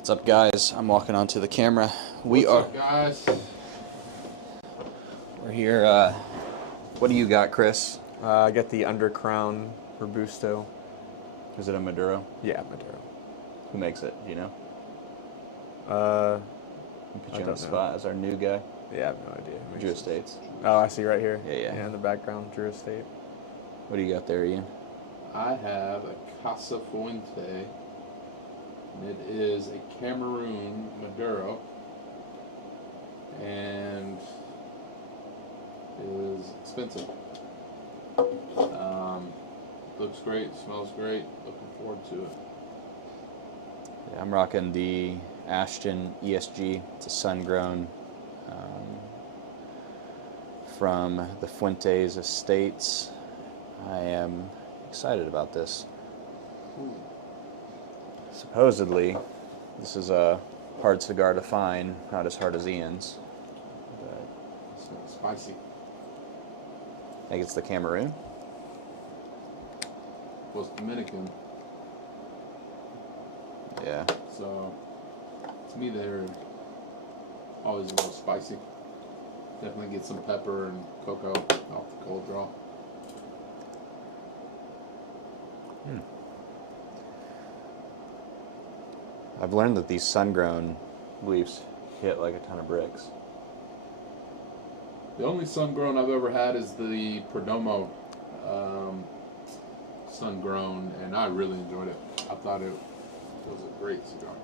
What's up, guys? I'm walking onto the camera. What's up, guys? We're here. What do you got, Chris? I got the Undercrown Robusto. Is it a Maduro? Yeah, Maduro. Who makes it? Do you know? I Put you on don't the spot as our new guy. Yeah, I have no idea. Drew Estates. Oh, I see right here. Yeah. In the background, Drew Estate. What do you got there, Ian? I have a Casa Fuente, and it is a Cameroon Maduro, and is expensive. Looks great, smells great. Looking forward to it. Yeah, I'm rocking the Ashton ESG. It's a sun-grown from the Fuentes Estates. I am excited about this. Ooh. Supposedly, this is a hard cigar to find, not as hard as Ian's. But It's spicy. I think it's the Cameroon. Well, it's Dominican, Yeah. so to me they're always a little spicy. Definitely get some pepper and cocoa off the cold draw. I've learned that these sun-grown leaves hit like a ton of bricks. The only sun-grown I've ever had is the Perdomo sun-grown, and I really enjoyed it. I thought it was a great cigar.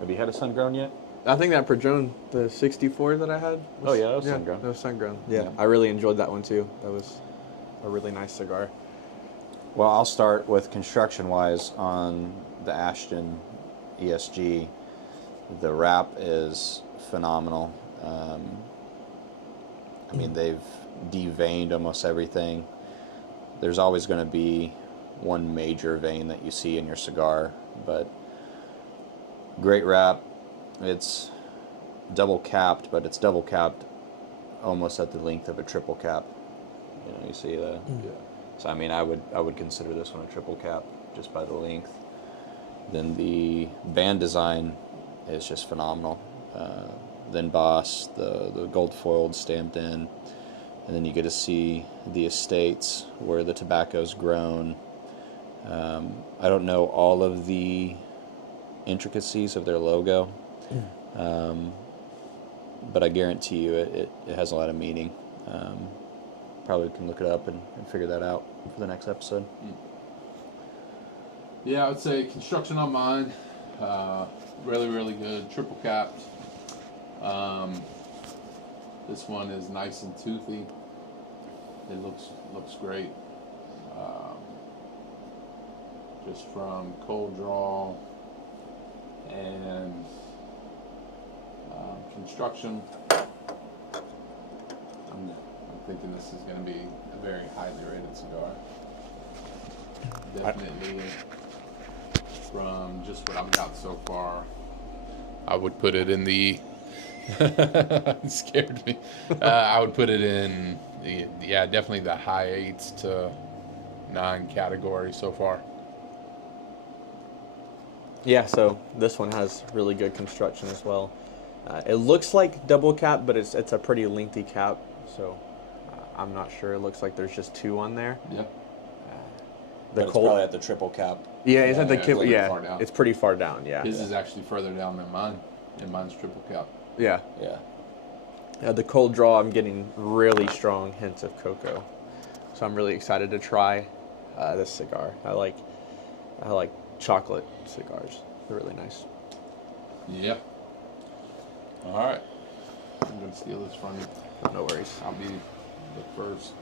Have you had a sun-grown yet? I think that Padron, the 64 that I had. Oh, yeah, that was sun-grown. That was sun-grown. Yeah, Yeah. I really enjoyed that one too. That was a really nice cigar. Well, I'll start with construction-wise on the Ashton ESG. The wrap is phenomenal. I mean, they've deveined almost everything. There's always going to be one major vein that you see in your cigar, but great wrap. It's double capped, but it's double capped almost at the length of a triple cap. You know, you see the. Yeah. So I mean, I would consider this one a triple cap just by the length. Then the band design is just phenomenal. The emboss, the gold foiled stamped in, and then you get to see the estates where the tobacco's grown. I don't know all of the intricacies of their logo, but I guarantee you it has a lot of meaning. Probably can look it up and figure that out for the next episode. Yeah, I would say construction on mine, really, really good. Triple capped. This one is nice and toothy. It looks great. Just from cold draw and construction, I'm thinking this is going to be a very highly rated cigar. Definitely, from just what I've got so far, I would put it in the. It scared me. I would put it in definitely the high 8s to 9 category so far. Yeah, so this one has really good construction as well. It looks like double cap, but it's a pretty lengthy cap, so I'm not sure. It looks like there's just 2 on there. Yep. But it's probably at the triple cap. Yeah, it's at the it's cap. pretty Yeah, far down. it's pretty far down. Yeah. His is actually further down than mine, and mine's triple cap. Yeah. Yeah. The cold draw, I'm getting really strong hints of cocoa, so I'm really excited to try this cigar. I like chocolate cigars. They're really nice. Yep. All right. I'm gonna steal this from you. No worries. I'll be the first.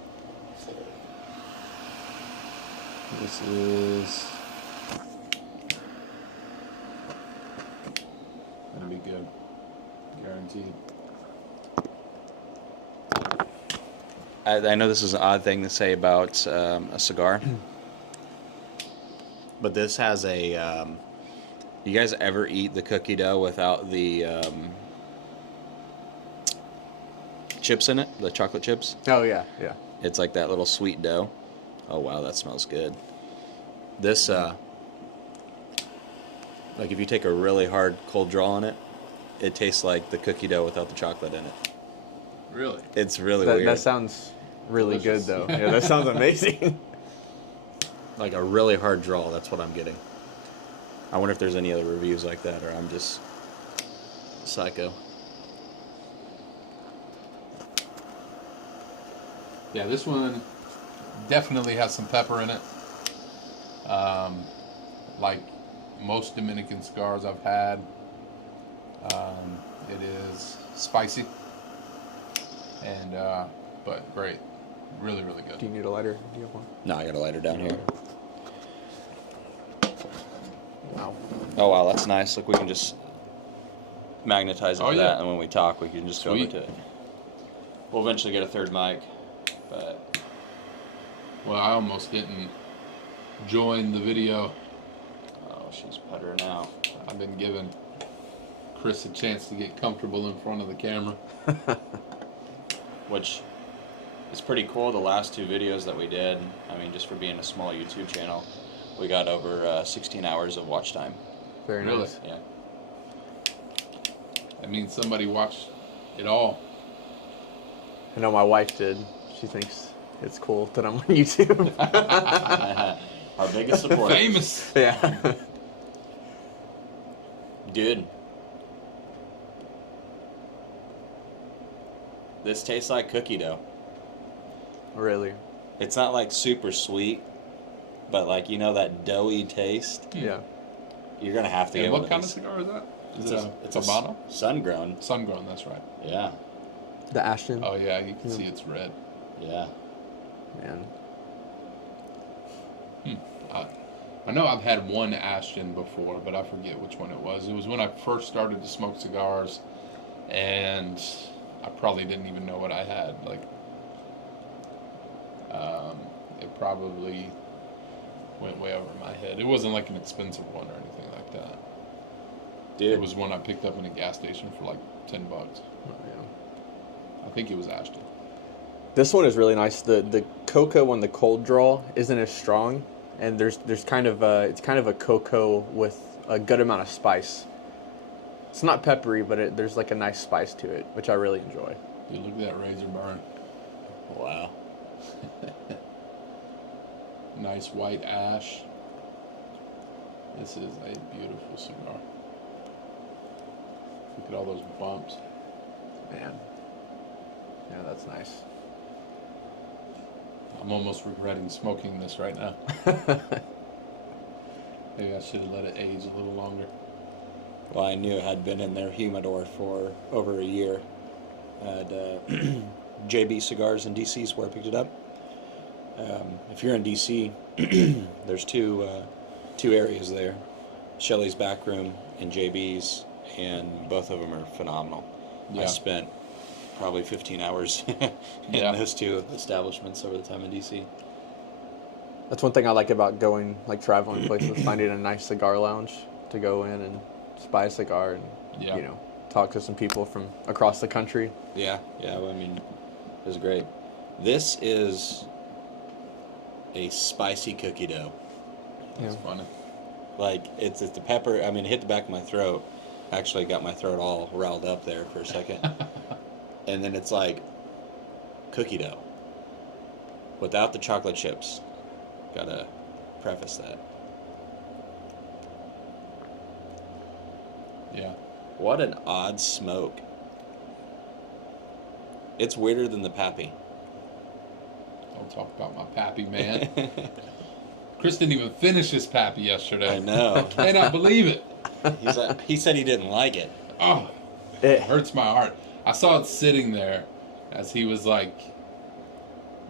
This is Gonna be good. Guaranteed. I know this is an odd thing to say about a cigar, but this has a. You guys ever eat the cookie dough without the chips in it? The chocolate chips? Oh yeah, yeah. It's like that little sweet dough. Oh wow, that smells good. This Like if you take a really hard cold draw on it, it tastes like the cookie dough without the chocolate in it. Really? It's really weird. That sounds really Delicious. good, though. Yeah, that sounds amazing. Like a really hard draw, that's what I'm getting. I wonder if there's any other reviews like that, or I'm just psycho. Yeah, this one definitely has some pepper in it. Like most Dominican cigars I've had, it is spicy and but great, really good. Do you need a lighter? Do you have one? No, I got a lighter down here. Wow. Oh wow, that's nice. Look, we can just magnetize it Oh, to yeah. that, and when we talk, we can just go over Sweet. to it. We'll eventually get a third mic, but Well, I almost didn't join the video. oh, she's puttering out. I've been giving Chris a chance to get comfortable in front of the camera. Which is pretty cool. The last two videos that we did, I mean, just for being a small YouTube channel, we got over 16 hours of watch time. Very Really? nice. Yeah. That means somebody watched it all. I know my wife did. She thinks it's cool that I'm on YouTube. Our biggest supporter. Famous. Yeah. Dude. This tastes like cookie dough. Really? It's not like super sweet, but like, you know, that doughy taste. Yeah. You're gonna have to And get what one kind of of these. cigar is that? Is It's it a Habano? sun-grown. Sun-grown, that's right. Yeah, The Ashton. Oh yeah, you can Yeah. see it's red. yeah. Man. I know I've had one Ashton before, but I forget which one it was. It was when I first started to smoke cigars, and I probably didn't even know what I had. Like, it probably went way over my head. It wasn't like an expensive one or anything like that. Dude, It was one I picked up in a gas station for like $10. Oh, yeah. I think it was Ashton. This one is really nice. The cocoa on the cold draw isn't as strong, and there's kind of it's kind of a cocoa with a good amount of spice. It's not peppery, but there's like a nice spice to it, which I really enjoy. Dude, look at that razor burn. wow. Nice white ash. This is a beautiful cigar. Look at all those bumps. Man. Yeah, that's nice. I'm almost regretting smoking this right now. Maybe I should have let it age a little longer. Well, I knew it had been in their humidor for over a year. At JB Cigars in DC is where I picked it up. If you're in DC, there's two areas there, Shelley's Back Room and JB's, and both of them are phenomenal. I Yeah. spent probably 15 hours in Yeah. those two establishments over the time in DC. That's one thing I like about going, like traveling places, finding a nice cigar lounge to go in and buy a cigar and, Yeah. you know, talk to some people from across the country. Yeah, I mean, it was great. This is a spicy cookie dough. That's Yeah. funny. Like, it's the pepper, I mean, it hit the back of my throat. Actually got my throat all riled up there for a second. And then it's like cookie dough without the chocolate chips. Gotta preface that. Yeah. What an odd smoke. It's weirder than the Pappy. Don't talk about my pappy, man. Chris didn't even finish his pappy yesterday. I know. Cannot believe it. He said he didn't like it. Oh, it hurts my heart. I saw it sitting there as he was like,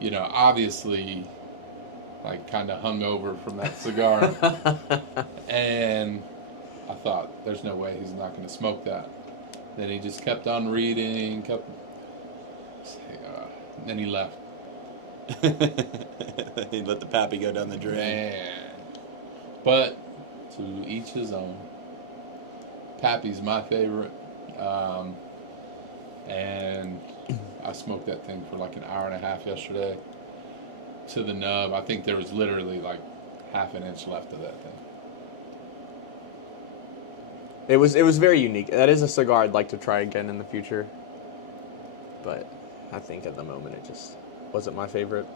you know, obviously like kind of hungover from that cigar. And I thought, there's no way he's not going to smoke that. Then he just kept on reading, then he left. He let the Pappy go down the drain. Man. But to each his own. Pappy's my favorite. And I smoked that thing for like an hour and a half yesterday to the nub. I think there was literally like half an inch left of that thing. It was very unique. That is a cigar I'd like to try again in the future. But I think at the moment it just wasn't my favorite.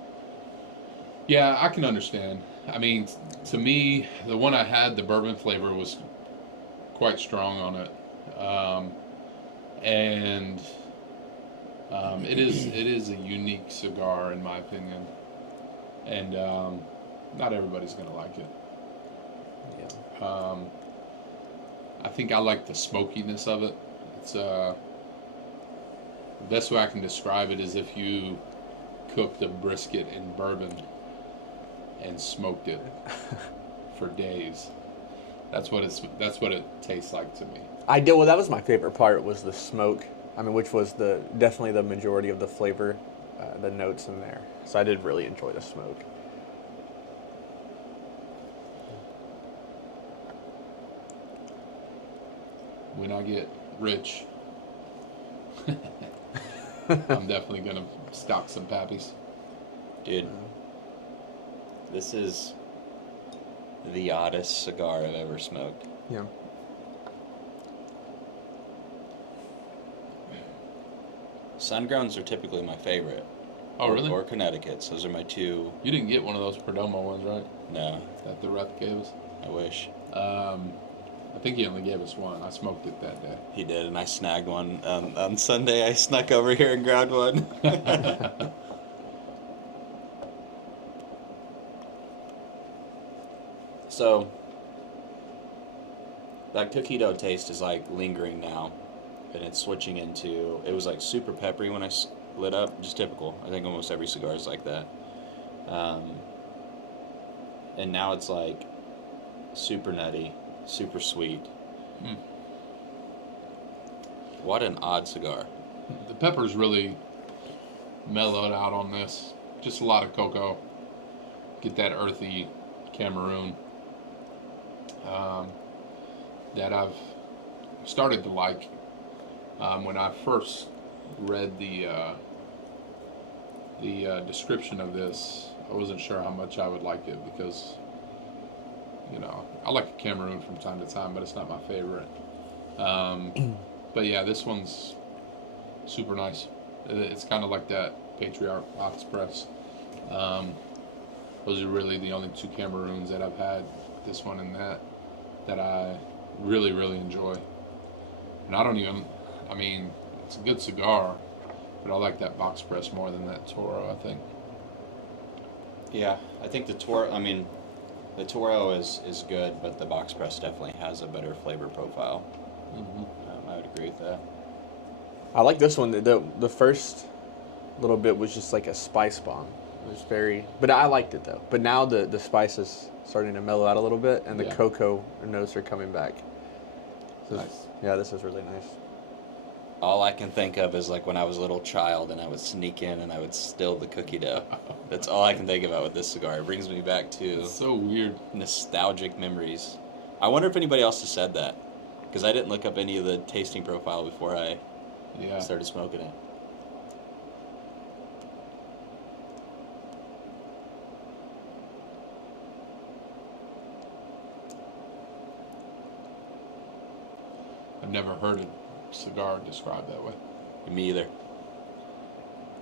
Yeah, I can understand. I mean, to me, the one I had, the bourbon flavor was quite strong on it, and it is a unique cigar in my opinion, and not everybody's gonna like it. Yeah. I think I like the smokiness of it. It's the best way I can describe it is if you cooked a brisket in bourbon and smoked it for days. That's what it tastes like to me. I did. Well, that was my favorite part, was the smoke. I mean, which was definitely the majority of the flavor, the notes in there. So I did really enjoy the smoke. When I get rich, I'm definitely gonna stock some Pappies. Dude, this is the oddest cigar I've ever smoked. Yeah. Sungrounds are typically my favorite. Oh, really? Or Connecticut's. Those are my two. You didn't get one of those Perdomo ones, right? No, That the rep gave us. I wish. I think he only gave us one. I smoked it that day. He did, and I snagged one. On Sunday, I snuck over here and grabbed one. So, that cookie dough taste is like lingering now, and it's switching into. It was like super peppery when I lit up, just typical. I think almost every cigar is like that. And now it's like super nutty, super sweet. Mm. What an odd cigar. The pepper's really mellowed out on this. Just a lot of cocoa. Get that earthy Cameroon that I've started to like. When I first read the description of this, I wasn't sure how much I would like it because, you know, I like a Cameroon from time to time, but it's not my favorite. But yeah, this one's super nice. It's kind of like that Patriarch Box Press. Those are really the only two Cameroons that I've had, this one and that I really, really enjoy. And I mean, it's a good cigar, but I like that Box Press more than that Toro, I think. Yeah, I think the Toro is good, but the box press definitely has a better flavor profile. Mm-hmm. I would agree with that. I like this one. The first little bit was just like a spice bomb. It was very, but I liked it though. But now the spice is starting to mellow out a little bit, and the Yeah. cocoa notes are coming back. So Nice. Yeah, this is really nice. All I can think of is like when I was a little child and I would sneak in and I would steal the cookie dough. That's all I can think about with this cigar. It brings me back to It's so weird. nostalgic memories. I wonder if anybody else has said that, because I didn't look up any of the tasting profile before I Yeah. started smoking it. I've never heard a cigar described that way. Me either.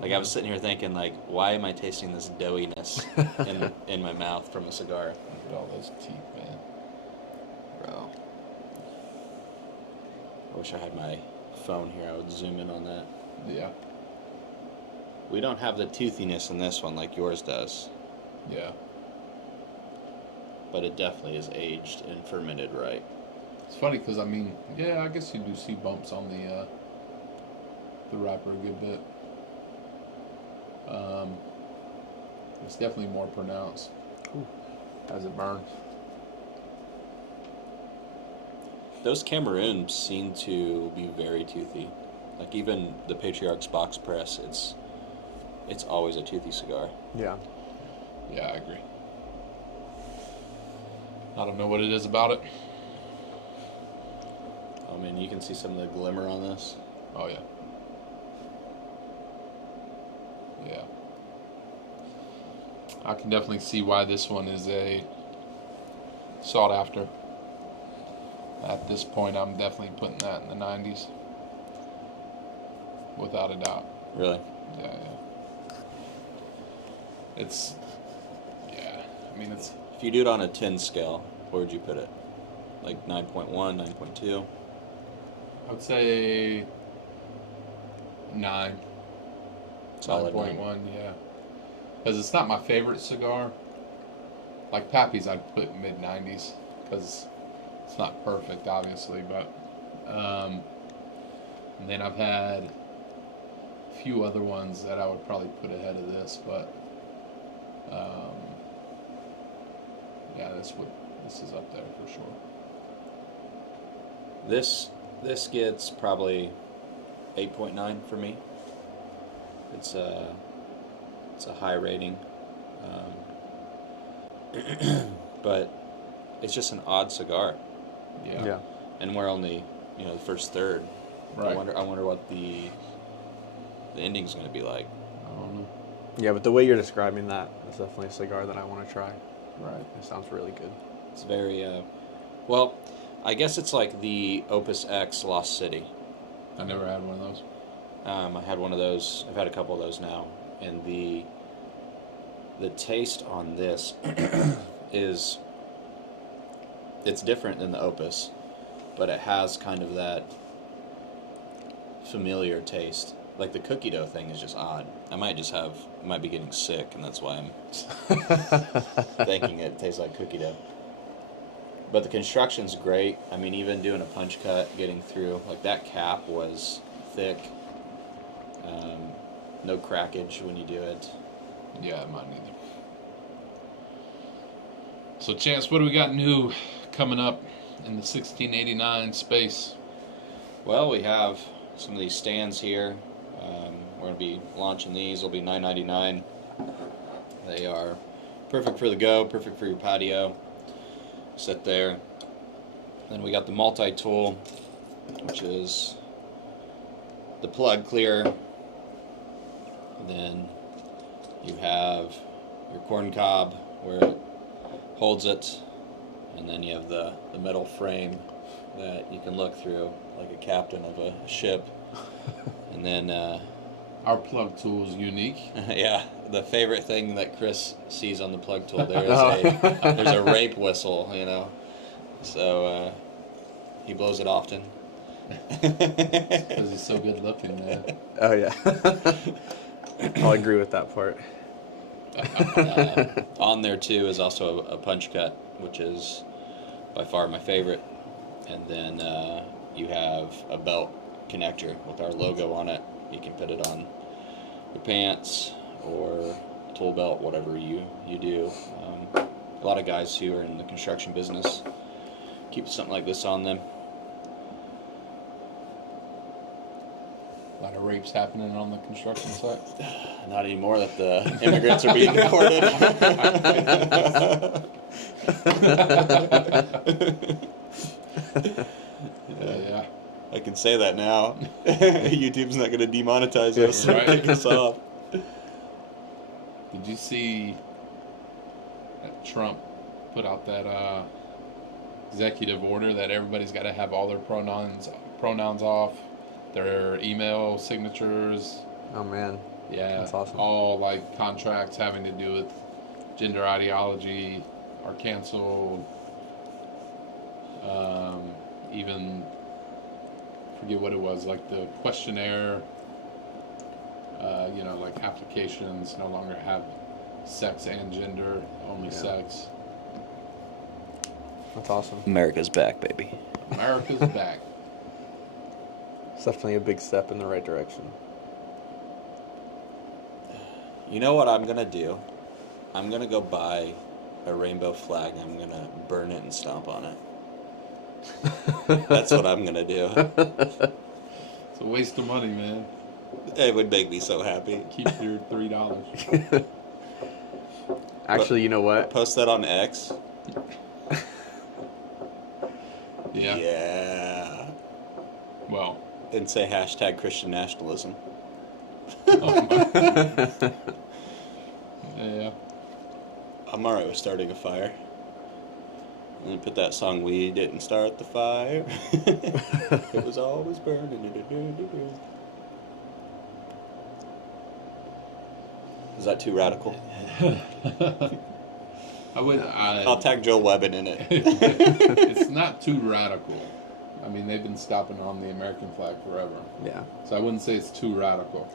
Like I was sitting here thinking, like, why am I tasting this doughiness in my mouth from a cigar? Look at all those teeth, man. Bro. I wish I had my phone here. I would zoom in on that. Yeah. We don't have the toothiness in this one like yours does, Yeah. but it definitely is aged and fermented right. It's funny because I mean, yeah, I guess you do see bumps on the wrapper a good bit. It's definitely more pronounced as it burns. Those Cameroons seem to be very toothy. Like even the Patriarch's box press, it's always a toothy cigar. Yeah. Yeah, I agree. I don't know what it is about it. I mean, you can see some of the glimmer on this. Oh yeah. Yeah. I can definitely see why this one is a sought after at this point, I'm definitely putting that in the 90s. Without a doubt. Really? Yeah. It's, yeah, I mean, it's... If you do it on a 10 scale, where would you put it? Like 9.1, 9.2? I would say 9. Solid 9.1, yeah. Because it's not my favorite cigar. Like Pappy's, I'd put mid-90s. Because it's not perfect, obviously. But, and then I've had a few other ones that I would probably put ahead of this. But, yeah, this is up there for sure. This gets probably 8.9 for me. It's a high rating, but it's just an odd cigar. Yeah. And we're only the first third. Right. I wonder what the ending's going to be like. I don't know. Yeah, but the way you're describing that is definitely a cigar that I want to try. Right. It sounds really good. It's very well. I guess it's like the Opus X Lost City. I never had one of those. I had one of those. I've had a couple of those now, and the taste on this it's different than the Opus, but it has kind of that familiar taste. Like the cookie dough thing is just odd. I might be getting sick, and that's why I'm thinking it tastes like cookie dough. But the construction's great. I mean, even doing a punch cut, getting through, like that cap was thick. No crackage when you do it. Yeah, mine neither. So, Chance, what do we got new coming up in the 1689 space? Well, we have some of these stands here. We're going to be launching these. They'll be $9.99. They are perfect for the go, perfect for your patio. Sit there. Then we got the multi-tool, which is the plug clear. Then you have your corn cob where it holds it, and then you have the metal frame that you can look through like a captain of a ship. And then our plug tool is unique. yeah, the favorite thing that Chris sees on the plug tool there is there's a rape whistle, so he blows it often. Because he's so good looking, man. Oh yeah. I'll agree with that part. On there too is also a punch cut, which is by far my favorite. And then you have a belt connector with our logo on it. You can put it on your pants or tool belt, whatever you do. A lot of guys who are in the construction business keep something like this on them. A lot of rapes happening on the construction site. Not anymore that the immigrants are being deported. Yeah. I can say that now. YouTube's not going to demonetize us or Right. kick us off. Did you see that Trump put out that executive order that everybody's got to have all their pronouns off, their email signatures? Oh man. Yeah, That's awesome. all like contracts having to do with gender ideology are canceled. Even forget what it was, like the questionnaire. Like applications no longer have sex and gender, only sex. That's awesome. America's back, baby. America's back. It's definitely a big step in the right direction. You know what I'm going to do? I'm going to go buy a rainbow flag and I'm going to burn it and stomp on it. That's what I'm going to do. It's a waste of money, man. It would make me so happy. Keep your $3. Actually, you know what? Post that on X. Yeah. Yeah. Well. And say hashtag Christian nationalism. Yeah. I'm alright with starting a fire. And then put that song, "We Didn't Start the Fire." It was always burning. Is that too radical? I'll tag Joe Webbin in it. It's not too radical. I mean, they've been stopping on the American flag forever. Yeah. So I wouldn't say it's too radical.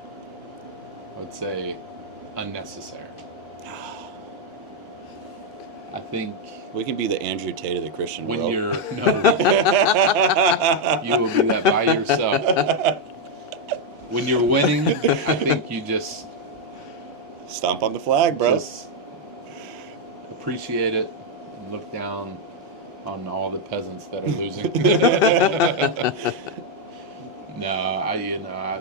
I would say unnecessary. I think We can be the Andrew Tate of the Christian world. you will be that by yourself. When you're winning, I think you just Stomp on the flag, bro. just appreciate it and look down on all the peasants that are losing. No, I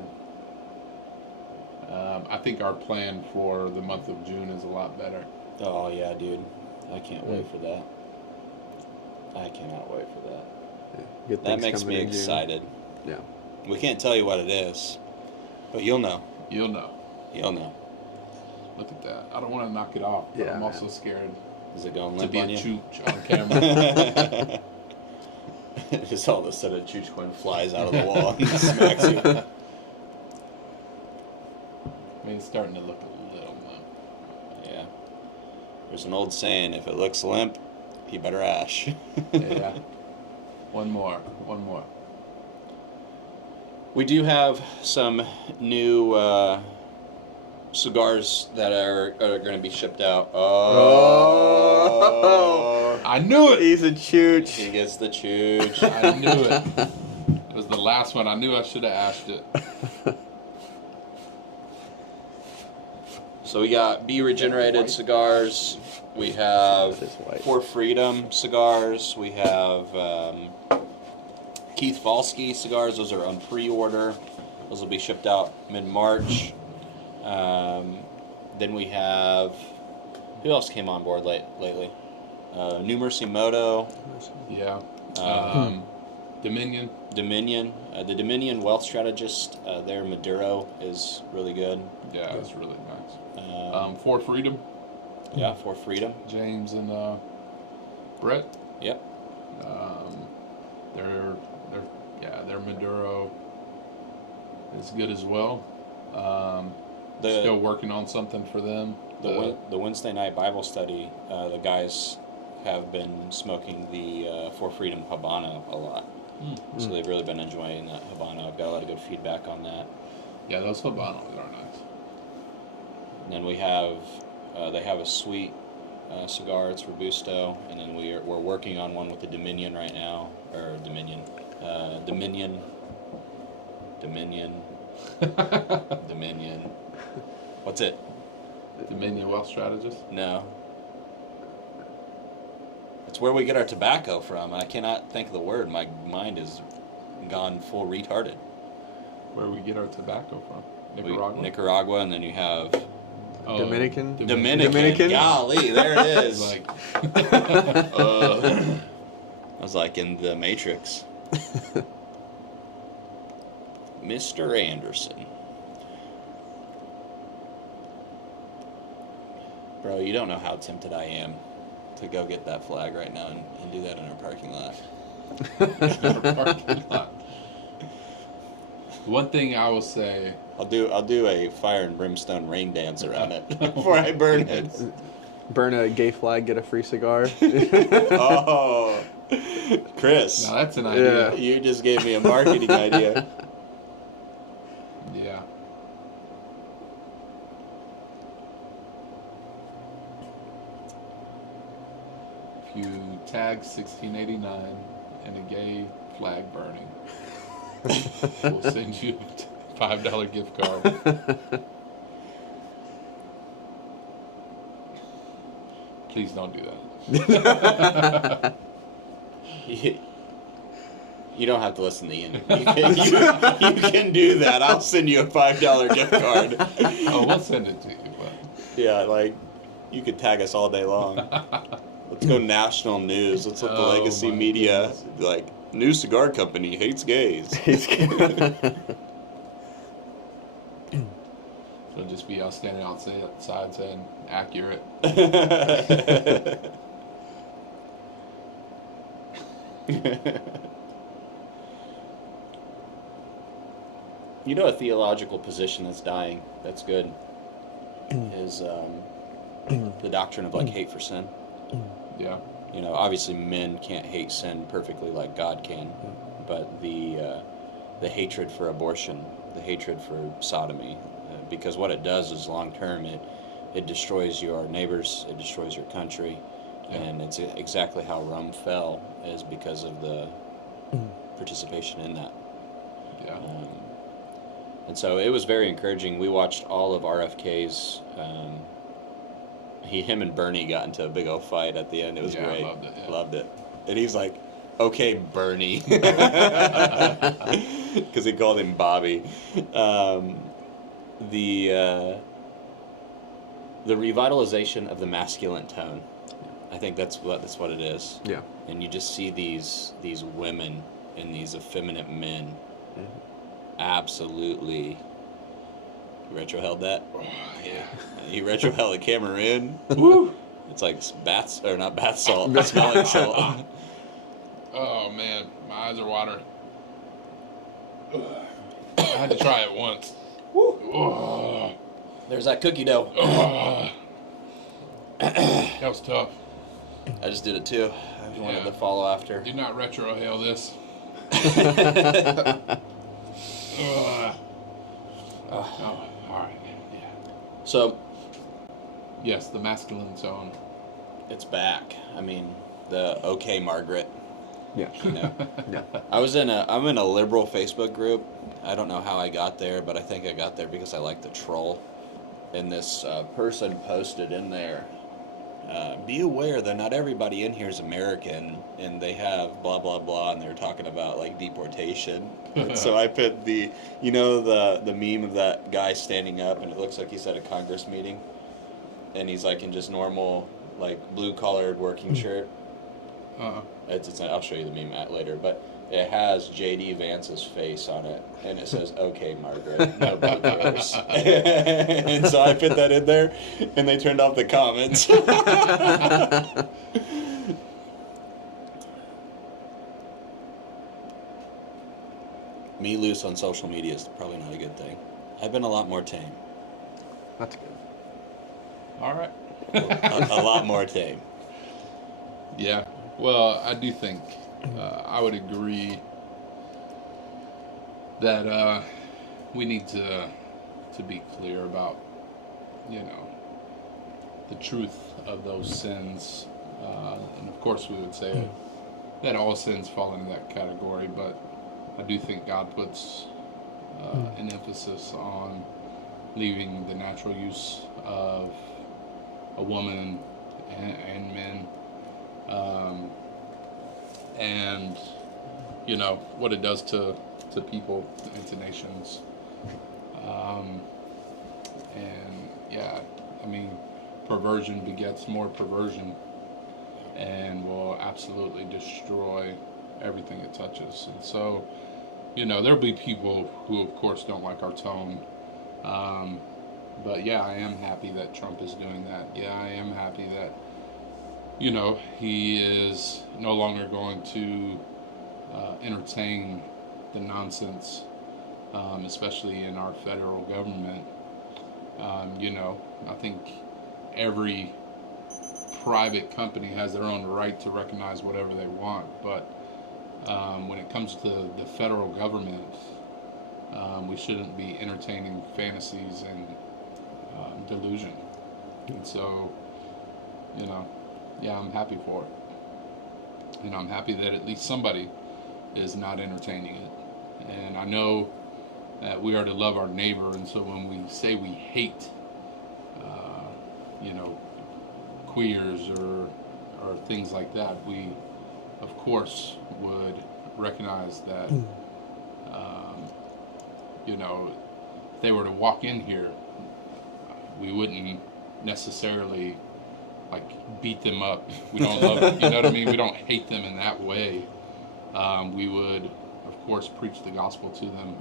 think our plan for the month of June is a lot better. Oh, yeah, dude. I can't wait for that. I cannot wait for that. Good That things makes coming me in June. excited. Yeah. We can't tell you what it is, but you'll know. You'll know. You'll know. Look at that. I don't want to knock it off, but Yeah, I'm man. also scared Is it going to limp be a on you? chooch on camera. Just all of a sudden, a chooch coin flies out of the wall and smacks you. I mean, it's starting to look a little limp. Yeah. There's an old saying, if it looks limp, you better ash. Yeah. One more. We do have some new cigars that are going to be shipped out. Oh. I knew it! He's a He chooch. gets the chooch. I knew it. It was the last one. I knew I should have asked it. So we got Be Regenerated cigars. We have This is white. For Freedom cigars. We have Keith Falsky cigars. Those are on pre-order. Those will be shipped out mid-March. Then we have, who else came on board lately? New Mercy Moto, Yeah. Um, Dominion. Dominion. The Dominion Wealth Strategist, their Maduro is really good. Yeah, it was really nice. For Freedom. Yeah, For Freedom. James and Brett. Yep. Their Maduro is good as well. The- Still working on something for them. The Wednesday night Bible study, the guys have been smoking the For Freedom Habano a lot. So they've really been enjoying that Habano. I've got a lot of good feedback on that. Yeah, those Habanos are nice. And then we have, they have a sweet cigar, it's Robusto. And then we're working on one with the Dominion right now. Or Dominion. Dominion. What's it? Dominion Wealth Strategist. No. It's where we get our tobacco from. I cannot think of the word. My mind is gone full retarded. Where we get our tobacco from? Nicaragua. Nicaragua, and then you have Dominican? Dominican. Golly, there it is. Like, I was like in the Matrix. Mr. Anderson. Bro, you don't know how tempted I am to go get that flag right now and do that in our parking lot. parking lot. One thing I will say. I'll do a fire and brimstone rain dance around it before I burn it. Burn a gay flag, get a free cigar. Oh, Chris, Now that's an idea. Yeah. you just gave me a marketing idea. Yeah. If you tag 1689 and a gay flag burning, we'll send you a $5 gift card. Please don't do that. You don't have to listen to Ian. You can do that. I'll send you a $5 gift card. Oh, we'll send it to you. But Yeah, like, you could tag us all day long. Let's go national news. Let's let the Oh, legacy my media, goodness. like, new cigar company hates gays. it'll just be us standing outside saying accurate. You know, a theological position that's dying, that's good, is the doctrine of like hate for sin. Yeah. You know, obviously men can't hate sin perfectly like God can, but the hatred for abortion, the hatred for sodomy, because what it does is long term it destroys your neighbors, it destroys your country, and it's exactly how Rome fell is because of the participation in that. Yeah. And so it was very encouraging. We watched all of RFK's. Him and Bernie got into a big old fight at the end. It was great. I loved it. Yeah. Loved it. And he's like, "Okay, Bernie," because he called him Bobby. The revitalization of the masculine tone. I think that's what it is. Yeah. And you just see these women and these effeminate men. Absolutely. You retro-held that? Oh, yeah. You retro-held the camera in. Woo! It's like not bath salt, smelling salt. Oh, man. My eyes are watering. I had to try it once. Woo! There's that cookie dough. That was tough. I just did it too. I wanted to follow after. Do not retro-hail this. Oh, all right. Yeah. So, Yes, the masculine tone. it's back. I mean, the "Okay, Margaret." Yeah. You know, Yeah. I'm in a liberal Facebook group. I don't know how I got there, but I think I got there because I like to troll. And this person posted in there, "Be aware that not everybody in here is American, and they have blah blah blah," and they're talking about like deportation. And so I put the meme of that guy standing up, and it looks like he's at a Congress meeting, and he's like in just normal like blue collared working shirt. I'll show you the meme later, but it has J.D. Vance's face on it, and it says, "Okay, Margaret, nobody cares." And so I put that in there, and they turned off the comments. Me loose on social media is probably not a good thing. I've been a lot more tame. That's good. All right. A lot more tame. Yeah. Well, I do think I would agree that we need to be clear about, the truth of those sins. And of course we would say that all sins fall into that category, but I do think God puts an emphasis on leaving the natural use of a woman and men, and what it does to people and to nations, and yeah, I mean, perversion begets more perversion and will absolutely destroy everything it touches. And so, there'll be people who of course don't like our tone, but yeah, I am happy that Trump is doing that. Yeah, I am happy that he is no longer going to entertain the nonsense, especially in our federal government. I think every private company has their own right to recognize whatever they want, but when it comes to the federal government, we shouldn't be entertaining fantasies and delusion. And so, yeah, I'm happy for it. I'm happy that at least somebody is not entertaining it. And I know that we are to love our neighbor, and so when we say we hate, queers or things like that, we, of course, would recognize that, if they were to walk in here, we wouldn't necessarily beat them up. We don't love, you know what I mean? We don't hate them in that way. We would, of course, preach the gospel to them,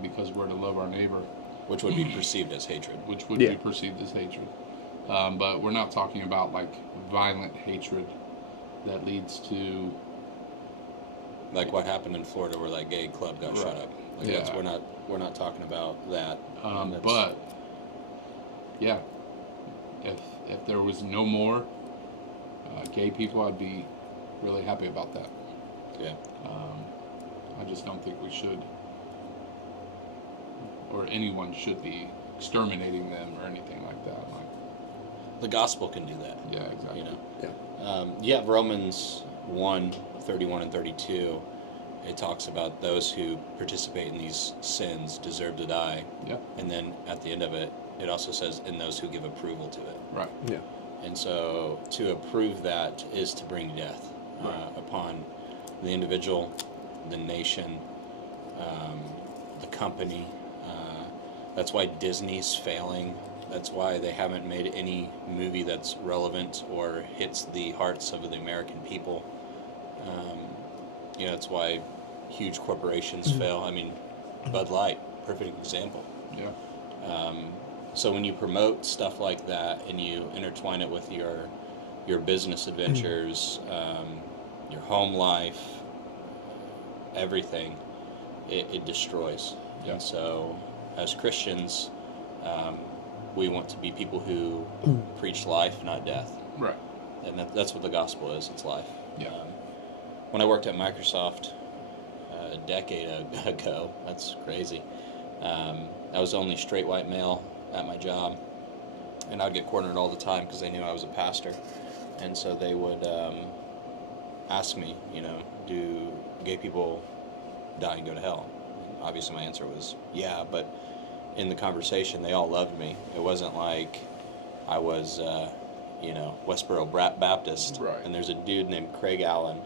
because we're to love our neighbor. Which would be perceived as hatred. Which would be perceived as hatred. But we're not talking about violent hatred that leads to, Like what happened in Florida where that gay club got shut up. Like Yeah. we're not talking about that. But yeah, if there was no more gay people, I'd be really happy about that. Yeah. I just don't think we should, or anyone should be exterminating them or anything like that. Like, The gospel can do that. yeah, exactly. You know. Yeah. You have Romans 1:31 and 32. It talks about those who participate in these sins deserve to die. Yeah. And then at the end of it, it also says, and those who give approval to it. Right. Yeah. And so to approve that is to bring death upon the individual, the nation, the company. That's why Disney's failing. That's why they haven't made any movie that's relevant or hits the hearts of the American people. That's why huge corporations fail. I mean, Bud Light, perfect example. Yeah. So when you promote stuff like that and you intertwine it with your business adventures, your home life, everything, it destroys. Yeah. And so as Christians, we want to be people who preach life, not death. Right. And that's what the gospel is. It's life. Yeah. When I worked at Microsoft a decade ago, that's crazy. I was the only straight white male at my job, and I'd get cornered all the time because they knew I was a pastor, and so they would ask me, do gay people die and go to hell? And obviously, my answer was yeah, but in the conversation, they all loved me. It wasn't like I was, Westboro Baptist, Right. and there's a dude named Craig Allen.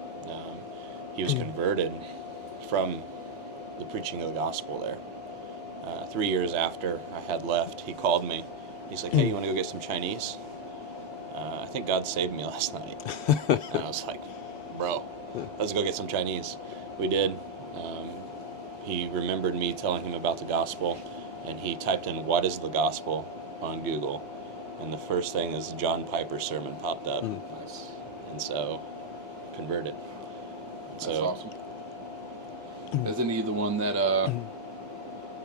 He was converted from the preaching of the gospel there. 3 years after I had left, he called me. He's like, hey, you want to go get some Chinese? I think God saved me last night. And I was like, bro, let's go get some Chinese. We did. He remembered me telling him about the gospel, and he typed in, what is the gospel, on Google. And the first thing is John Piper's sermon popped up. Nice. And so, converted. That's awesome. Isn't he the one that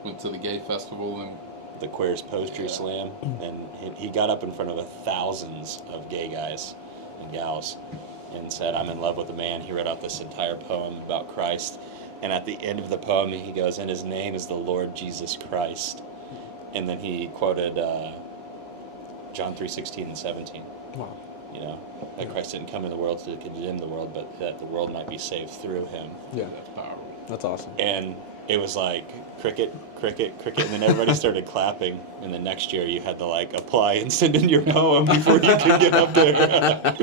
went to the gay festival and the Queers Poetry Slam, and he got up in front of thousands of gay guys and gals and said, I'm in love with a man. He wrote out this entire poem about Christ, and at the end of the poem he goes, and his name is the Lord Jesus Christ. And then he quoted John 3:16 and 17. Wow. That Christ didn't come in the world to condemn the world, but that the world might be saved through him. Yeah. that's powerful? That's awesome. And it was like cricket, cricket, cricket, and then everybody started clapping. And then next year you had to apply and send in your poem before you could get up there.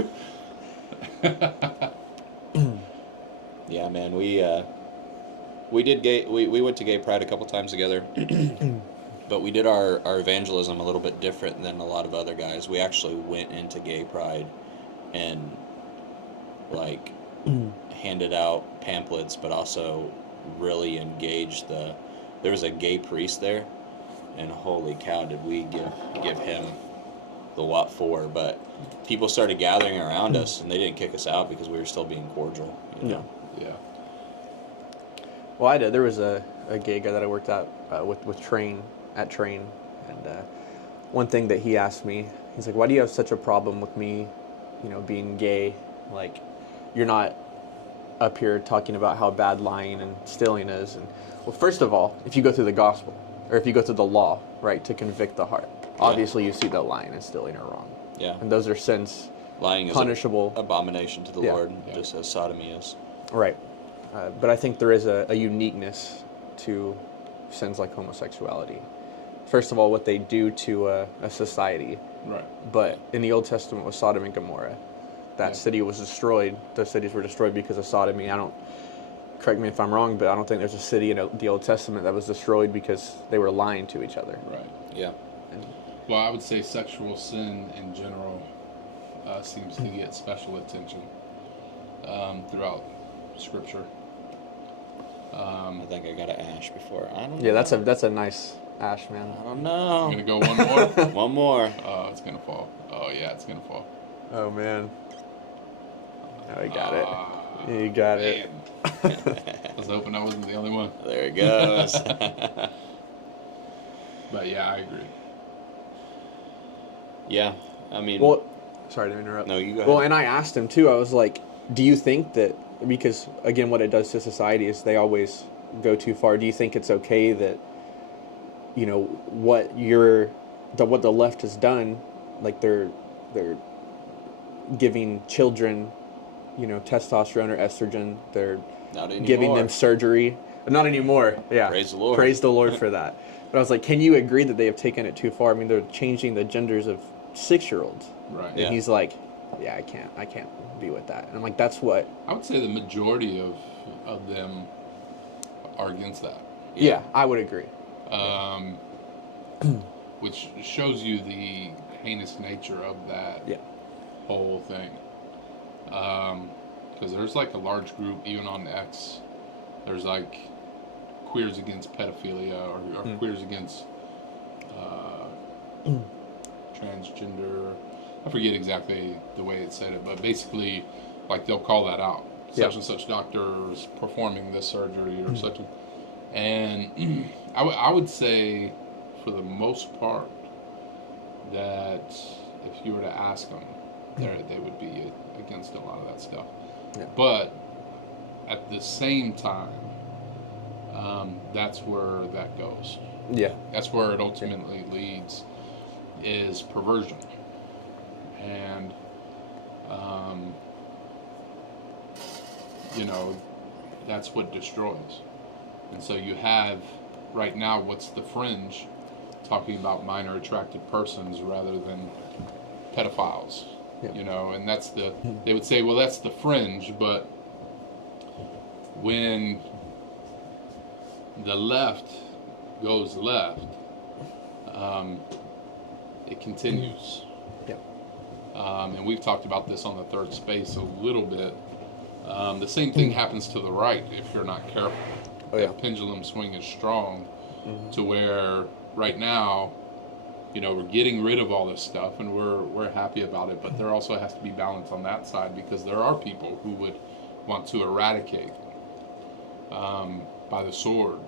Yeah, man, we did gay. We went to Gay Pride a couple times together, but we did our evangelism a little bit different than a lot of other guys. We actually went into Gay Pride and handed out pamphlets, but also really engaged there was a gay priest there, and holy cow, did we give him the what for. But people started gathering around us, and they didn't kick us out because we were still being cordial. Yeah. Yeah. Well, I did. There was a gay guy that I worked at with Train, and one thing that he asked me, he's like, why do you have such a problem with me, being gay? Like, you're not up here talking about how bad lying and stealing is. And well, first of all, if you go through the gospel, or if you go through the law, right, to convict the heart, obviously you see that lying and stealing are wrong. Yeah. And those are sins Lying is punishable. an abomination to the Yeah. Lord, just as sodomy is. Right. But I think there is a uniqueness to sins like homosexuality. First of all, what they do to a society. Right. But in the Old Testament with Sodom and Gomorrah, that city was destroyed. Those cities were destroyed because of sodomy. Correct me if I'm wrong, but I don't think there's a city in the Old Testament that was destroyed because they were lying to each other. Right. Yeah. Well, I would say sexual sin in general seems to get special attention throughout Scripture. I think I got an ash before. I don't know. Yeah, that's a nice ash, man. I don't I'm know. gonna go one more. One more. Oh, it's gonna fall. Oh yeah, it's gonna fall. Oh man. Oh, I got it. You got it. I was hoping I wasn't the only one. There it goes. But yeah, I agree. Yeah, I mean, Well, sorry to interrupt. no, you go ahead. Well, and I asked him too. I was like, "Do you think that because again, what it does to society is they always go too far. Do you think it's okay that what what the left has done, like they're giving children, testosterone or estrogen. They're Not anymore. giving them surgery. Not anymore. Yeah. Praise the Lord. Praise the Lord for that. But I was like, can you agree that they have taken it too far? I mean, they're changing the genders of 6-year-olds. Right. And Yeah. he's like, yeah, I can't be with that. And I'm like, that's what. I would say the majority of them are against that. Yeah, I would agree. Which shows you the heinous nature of that Yeah. whole thing. Because there's like a large group, even on X, there's like queers against pedophilia or queers against transgender. I forget exactly the way it said it, but basically, like they'll call that out. Such and such doctor is performing this surgery or such. And I would say, for the most part, that if you were to ask them, they would be against a lot of that stuff. Yeah. But at the same time, that's where that goes. Yeah. That's where it ultimately leads, is perversion. And, that's what destroys. And so you have, right now, what's the fringe, talking about minor attracted persons rather than pedophiles. Yeah. And that's they would say, well, that's the fringe, but when the left goes left, it continues. Yeah. And we've talked about this on the third space a little bit. The same thing happens to the right if you're not careful. Oh, yeah. That pendulum swing is strong to where right now, we're getting rid of all this stuff and we're happy about it, but there also has to be balance on that side, because there are people who would want to eradicate by the sword,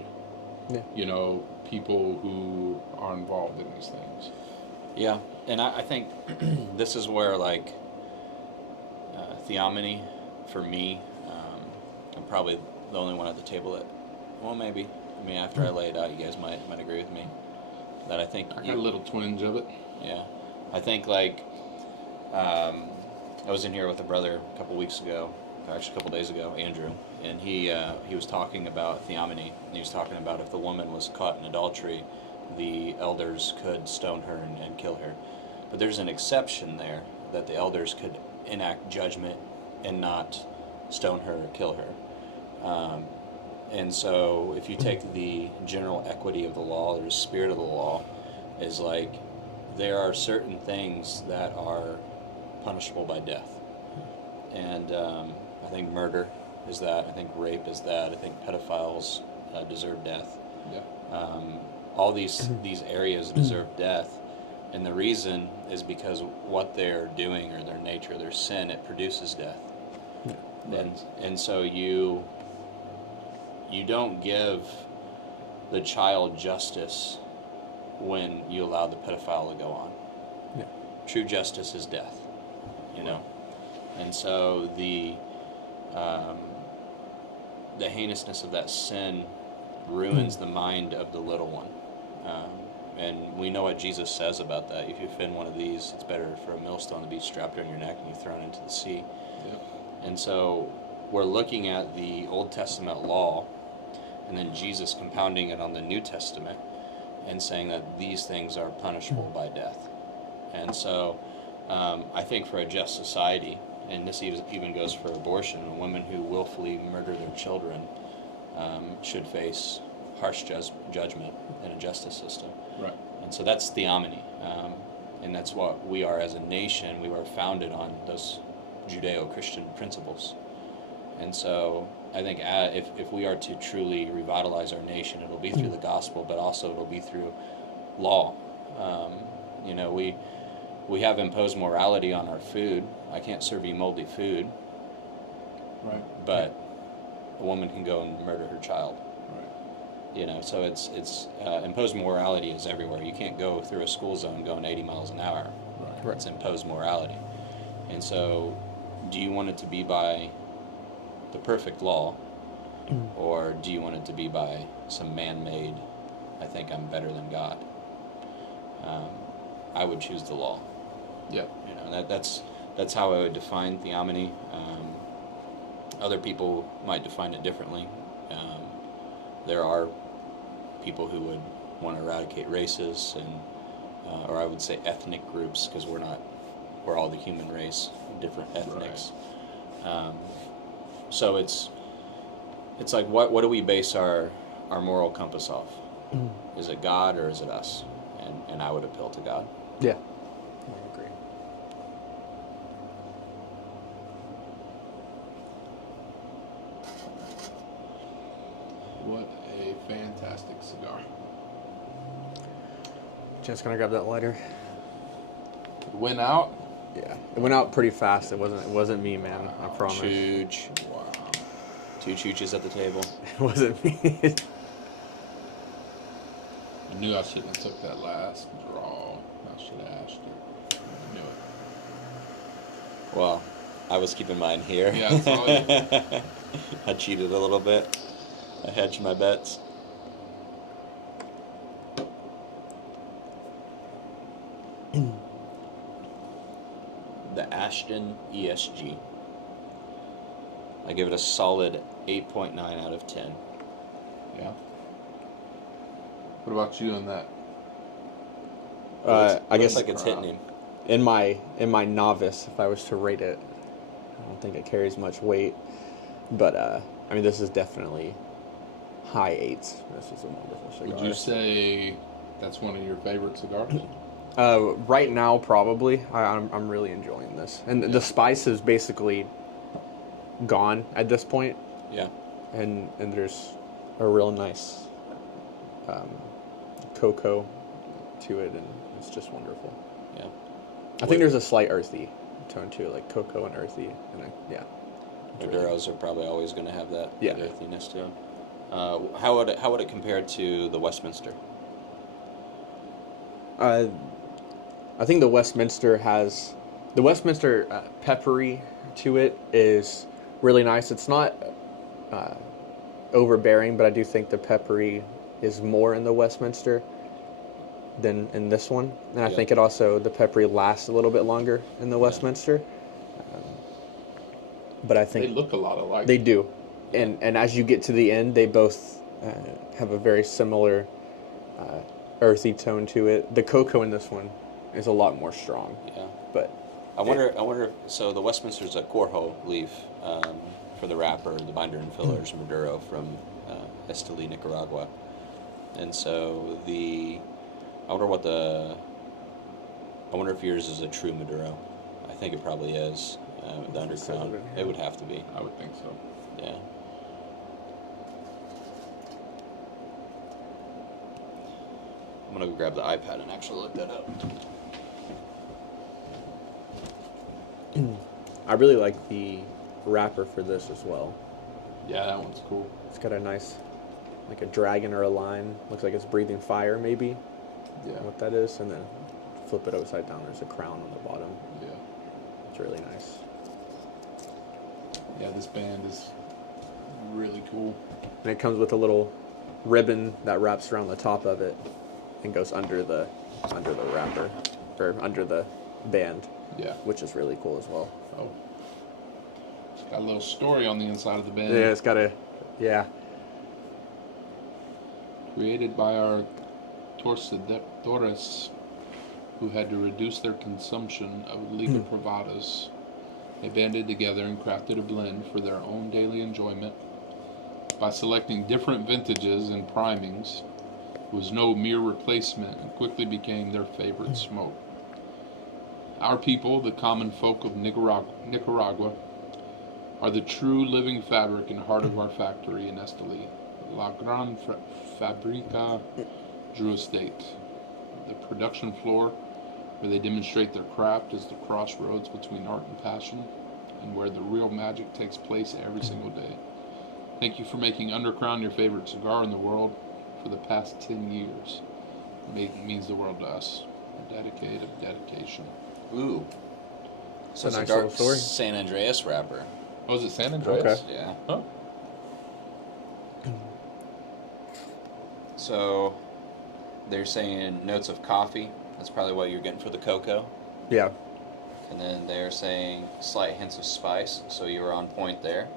people who are involved in these things. Yeah, and I think this is where, theomany, for me, I'm probably the only one at the table that, well, maybe. I mean, after I lay it out, you guys might agree with me. That I think... I got a little twinge of it. Yeah. I think, I was in here with a brother a couple weeks ago, actually a couple days ago, Andrew, and he was talking about theomany, and he was talking about if the woman was caught in adultery, the elders could stone her and kill her. But there's an exception there, that the elders could enact judgment and not stone her or kill her. And so if you take the general equity of the law, or the spirit of the law, is there are certain things that are punishable by death. And I think murder is that. I think rape is that. I think pedophiles deserve death. Yeah. All these areas deserve death. And the reason is because what they're doing, or their nature, their sin, it produces death. Right. And so you don't give the child justice when you allow the pedophile to go on. Yeah. True justice is death, And so the heinousness of that sin ruins the mind of the little one. And we know what Jesus says about that. If you offend one of these, it's better for a millstone to be strapped on your neck and you thrown into the sea. Yep. And so we're looking at the Old Testament law, and then Jesus compounding it on the New Testament and saying that these things are punishable by death. And so I think for a just society, and this even goes for abortion, women who willfully murder their children should face harsh judgment in a justice system. Right. And so that's theomany. And that's what we are as a nation. We were founded on those Judeo-Christian principles. And so I think if we are to truly revitalize our nation, it'll be through the gospel, but also it'll be through law. We have imposed morality on our food. I can't serve you moldy food. Right. but a woman can go and murder her child. Right. You know, so it's imposed morality is everywhere. You can't go through a school zone going 80 miles an hour. Right. It's imposed morality. And so, do you want it to be by the perfect law, or do you want it to be by some man-made, I think I'm better than God? I would choose the law. Yeah. You know, that's how I would define theomony. Other people might define it differently. There are people who would want to eradicate races and, or I would say ethnic groups, because we're all the human race, different ethnics. Right. So it's like what do we base our moral compass off? Is it God or is it us? And I would appeal to God. Yeah, I agree. What a fantastic cigar. Just gonna grab that lighter. Went out. Yeah, it went out pretty fast. It wasn't me, man. I promise. Chooch. Wow. 2 chooches at the table. It wasn't me. I knew I shouldn't have took that last draw. I should have asked her. I knew it. Well, I was keeping mine here. Yeah, I saw you. I cheated a little bit. I hedged my bets. The Ashton ESG. I give it a solid 8.9 out of 10. Yeah. What about you on that? I guess like it's hitting him. in my novice, if I was to rate it, I don't think it carries much weight. But I mean, this is definitely high 8s. This is a wonderful cigar. Would you say that's one of your favorite cigars? Right now, probably. I'm really enjoying this, and the spice is basically gone at this point. Yeah. And there's a real nice cocoa to it, and it's just wonderful. Yeah. I think there's a slight earthy tone to it, like cocoa and earthy, and Maduros are probably always going to have that Yeah. earthiness to them. How would it compare to the Westminster? I think the Westminster peppery to it is really nice. It's not overbearing, but I do think the peppery is more in the Westminster than in this one. And I think the peppery lasts a little bit longer in the Westminster. But I think they look a lot alike. they do. And as you get to the end, they both have a very similar earthy tone to it. The cocoa in this one is a lot more strong. Yeah. But I wonder. So the Westminster's a Corjo leaf for the wrapper, the binder and fillers Maduro from Esteli, Nicaragua, and so I wonder if yours is a true Maduro. I think it probably is. The Undercrown. It would have to be. I would think so. Yeah. I'm gonna go grab the iPad and actually look that up. I really like the wrapper for this as well. Yeah, that one's cool. It's got a nice, like a dragon or a lion. Looks like it's breathing fire, maybe. Yeah. What that is, and then flip it upside down. There's a crown on the bottom. Yeah. It's really nice. Yeah, this band is really cool. And it comes with a little ribbon that wraps around the top of it and goes under the wrapper, or under the band. Yeah. Which is really cool as well. Oh. It's got a little story on the inside of the band. Yeah, it's got Created by our torcedores who had to reduce their consumption of Liga Privadas. They banded together and crafted a blend for their own daily enjoyment. By selecting different vintages and primings, it was no mere replacement and quickly became their favorite smoke. Our people, the common folk of Nicaragua, are the true living fabric and heart of our factory in Esteli, La Gran Fabrica Drew Estate. The production floor, where they demonstrate their craft, is the crossroads between art and passion, and where the real magic takes place every single day. Thank you for making Undercrown your favorite cigar in the world for the past 10 years. It means the world to us. Dedication. Ooh. So it's a a nice dark little story. San Andreas wrapper. Oh, is it San Andreas? Okay. Yeah. Huh? So they're saying notes of coffee. That's probably what you're getting for the cocoa. Yeah. And then they're saying slight hints of spice. So you were on point there.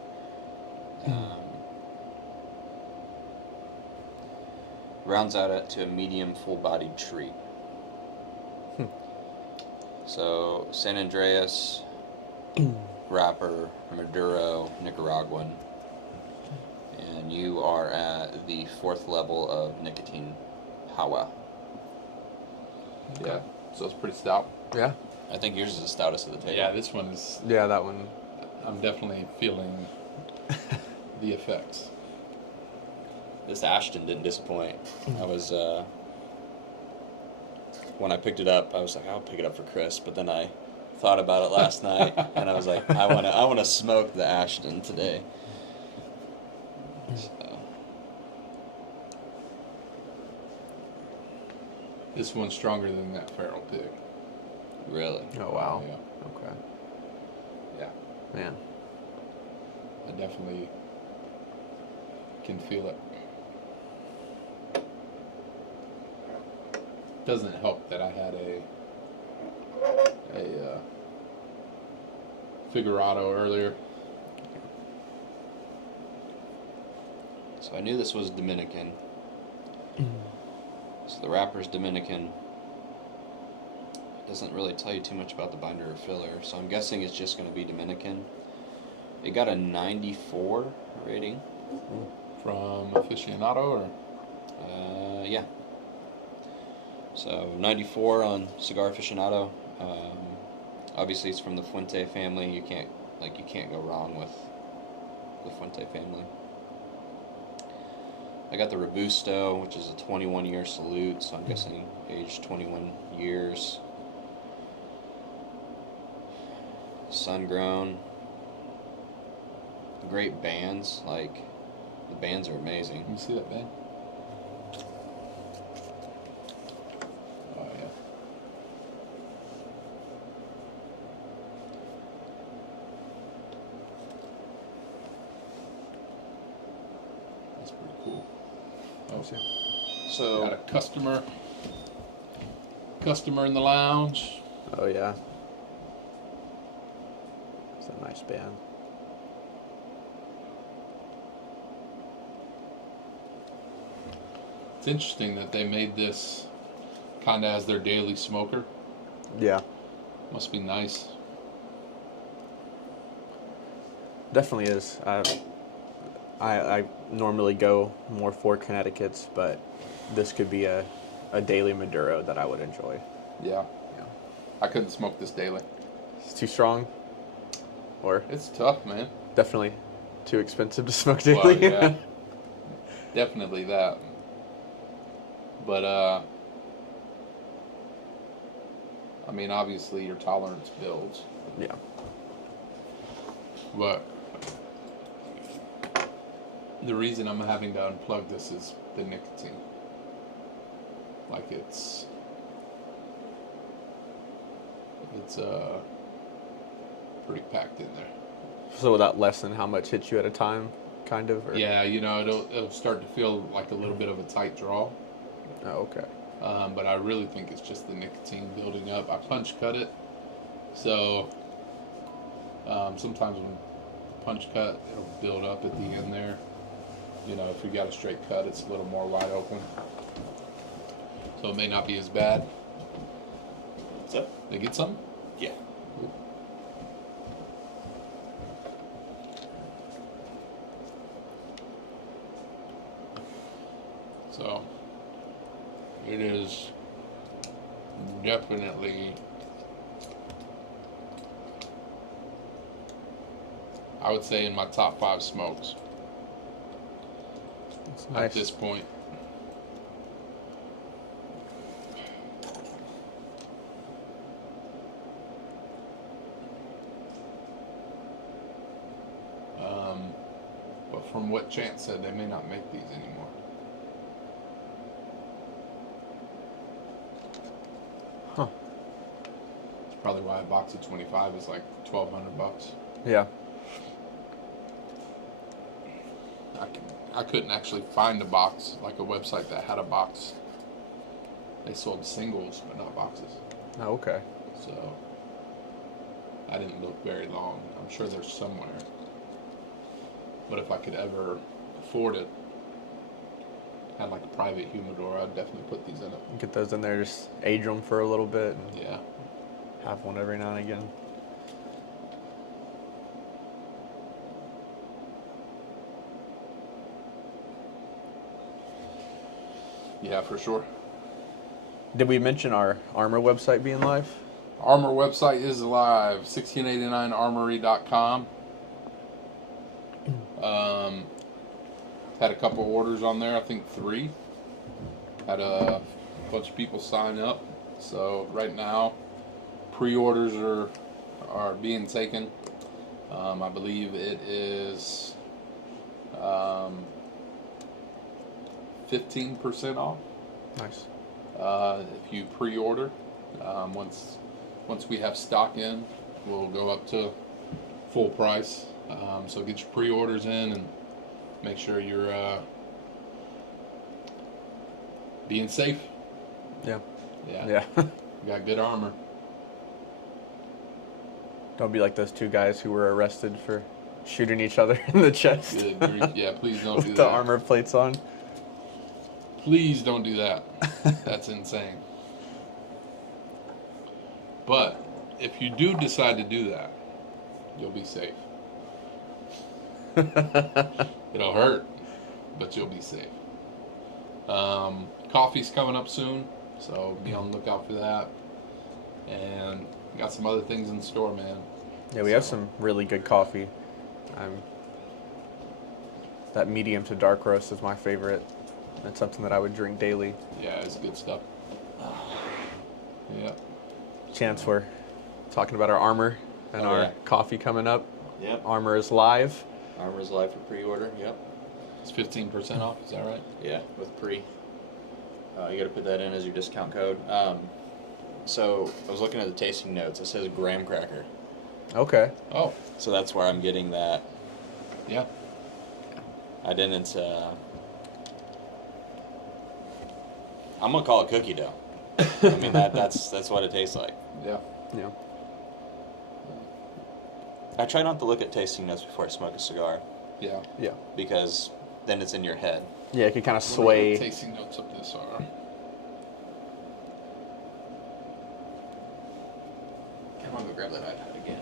Rounds out to a medium full-bodied treat. So San Andreas wrapper, Maduro, Nicaraguan, and you are at the 4th level of nicotine Hawa. Yeah. So it's pretty stout. Yeah. I think yours is the stoutest of the table. Yeah, this one is. Yeah, that one. I'm definitely feeling the effects. This Ashton didn't disappoint. I was when I picked it up, I was like, I'll pick it up for Chris, but then I thought about it last night, and I was like, I want to smoke the Ashton today. So. This one's stronger than that Feral Pig. Really? Oh wow. Yeah. Okay. Yeah. Man. I definitely can feel it. Doesn't help that I had a Figurado earlier. So I knew this was Dominican. So the wrapper's Dominican. It doesn't really tell you too much about the binder or filler, so I'm guessing it's just going to be Dominican. It got a 94 rating. From Aficionado, or? Yeah. So 94 on Cigar Aficionado. Obviously, it's from the Fuente family. You can't go wrong with the Fuente family. I got the Robusto, which is a 21-year salute, so I'm guessing aged 21 years. Sun-grown. Great bands, like the bands are amazing. Let me see that band. Oh yeah. That's pretty cool. Oh, So got a customer in the lounge. Oh yeah. It's a nice band. It's interesting that they made this kind of as their daily smoker. Yeah. Must be nice. Definitely is. I normally go more for Connecticut's, but this could be a daily Maduro that I would enjoy. Yeah. Yeah. I couldn't smoke this daily. It's too strong, or It's tough, man. definitely too expensive to smoke Well, daily. yeah. Definitely that. But, I mean, obviously your tolerance builds. Yeah. But the reason I'm having to unplug this is the nicotine. Like it's pretty packed in there. So will that lessen how much hits you at a time, kind of? Or? Yeah, you know, it'll start to feel like a little bit of a tight draw. Oh, okay. But I really think it's just the nicotine building up. I punch cut it, so sometimes when the punch cut, it'll build up at the end there. You know, if you got a straight cut, it's a little more wide open, so it may not be as bad. what's up? They get some? Yeah. So it is definitely, I would say, in my top 5 smokes That's at nice. this point. But Chance said they may not make these anymore. Huh. That's probably why a box of 25 is like $1,200. Yeah. I couldn't actually find a box, like a website that had a box. They sold singles, but not boxes. Oh, okay. So I didn't look very long. I'm sure there's somewhere. But if I could ever afford it, had like a private humidor, I'd definitely put these in it. Get those in there, just age them for a little bit, and Yeah. have one every now and again. Yeah, for sure. Did we mention our Armor website being live? Armor website is live, 1689armory.com. Had a couple orders on there, I think 3. Had a bunch of people sign up. So right now, pre-orders are being taken. I believe it is 15% off. Nice. If you pre-order, once we have stock in, we'll go up to full price. So get your pre-orders in and make sure you're being safe. Yeah. Yeah. Yeah. We got good armor. Don't be like those 2 guys who were arrested for shooting each other in the chest. Good grief. Yeah, please don't do with that. the armor plates on. Please don't do that. That's insane. But if you do decide to do that, you'll be safe. It'll hurt, but you'll be safe. Coffee's coming up soon, so be on the lookout for that. And got some other things in store, man. Yeah, we have some really good coffee. That medium to dark roast is my favorite. It's something that I would drink daily. Yeah, it's good stuff. Yeah. Chance, we're talking about our Armor and Oh, our yeah. coffee coming up. Yep. Armor is live. Armor's live for pre-order. Yep. It's 15% off, is that right? Yeah, with pre. You got to put that in as your discount code. So I was looking at the tasting notes. It says graham cracker. Okay. Oh, So that's where I'm getting that. yeah. I didn't. I'm gonna call it cookie dough. I mean that's what it tastes like. Yeah. Yeah. I try not to look at tasting notes before I smoke a cigar Yeah. Yeah. because then it's in your head. Yeah, it can kind of What are your sway. tasting notes of this are? I'm gonna go grab that iPad again.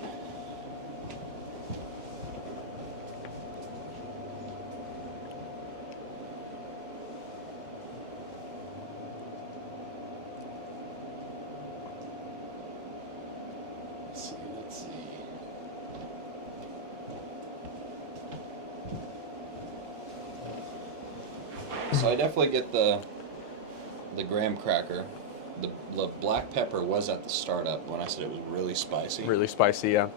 Let's see. So I definitely get the graham cracker. The black pepper was at the startup when I said it was really spicy. Really spicy, yeah.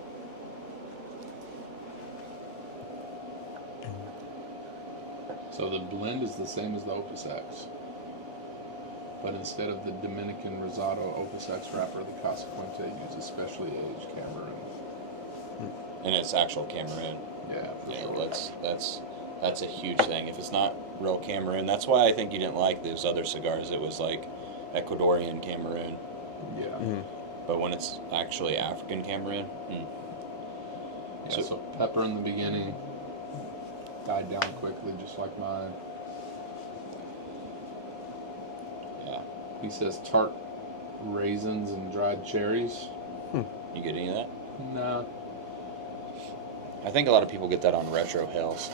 So the blend is the same as the Opus X. But instead of the Dominican Rosado Opus X wrapper, the Casa Fuente uses specially aged Cameroon. And it's actual Cameroon. Yeah, for Yeah, sure. that's a huge thing. If it's not real Cameroon, that's why I think you didn't like those other cigars. It was like Ecuadorian Cameroon. Yeah. Mm. But when it's actually African Cameroon, Yeah, so pepper in the beginning, died down quickly, just like mine. yeah. He says tart raisins and dried cherries. You get any of that? Nah. I think a lot of people get that on retro hills.